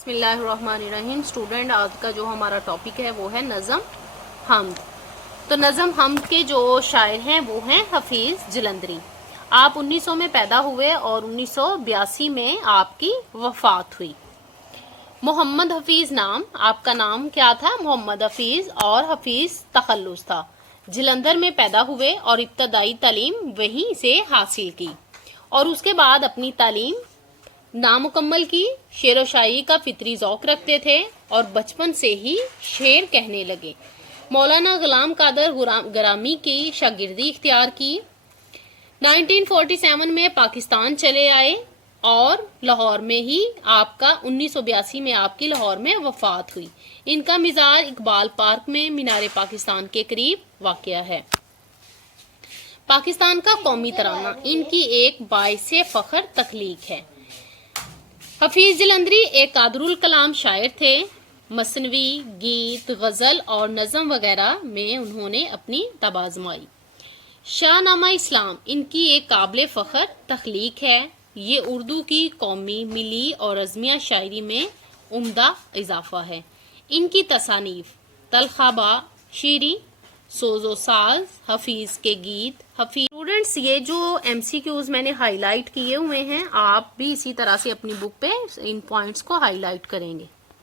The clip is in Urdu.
بسم اللہ الرحمن الرحیم. اسٹوڈنٹ، آج کا جو ہمارا ٹاپک ہے وہ ہے نظم حمد. تو نظم حمد کے جو شاعر ہیں وہ ہیں حفیظ جلندری. آپ 1900 میں پیدا ہوئے اور 1982 میں آپ کی وفات ہوئی. محمد حفیظ نام، آپ کا نام کیا تھا؟ محمد حفیظ، اور حفیظ تخلص تھا. جلندر میں پیدا ہوئے اور ابتدائی تعلیم وہیں سے حاصل کی، اور اس کے بعد اپنی تعلیم نامکمل کی. شعر و شاعری کا فطری ذوق رکھتے تھے اور بچپن سے ہی شعر کہنے لگے. مولانا غلام قادر گرامی کی شاگردی اختیار کی. 1947 میں پاکستان چلے آئے اور لاہور میں ہی آپ کا 1982 میں آپ کی لاہور میں وفات ہوئی. ان کا مزار اقبال پارک میں مینار پاکستان کے قریب واقع ہے. پاکستان کا قومی ترانہ ان کی ایک باعث فخر تخلیق ہے. حفیظ جلندری ایک قادر الکلام شاعر تھے. مثنوی، گیت، غزل اور نظم وغیرہ میں انہوں نے اپنی طب آزمائی. شاہ نامہ اسلام ان کی ایک قابل فخر تخلیق ہے. یہ اردو کی قومی، ملی اور رزمیہ شاعری میں عمدہ اضافہ ہے. ان کی تصانیف تلخابہ شیریں، سوز و ساز، حفیظ کے گیت. اسٹوڈنٹس، یہ جو MCQs میں نے ہائی لائٹ کیے ہوئے ہیں، آپ بھی اسی طرح سے اپنی بک پہ ان پوائنٹس کو ہائی لائٹ کریں گے.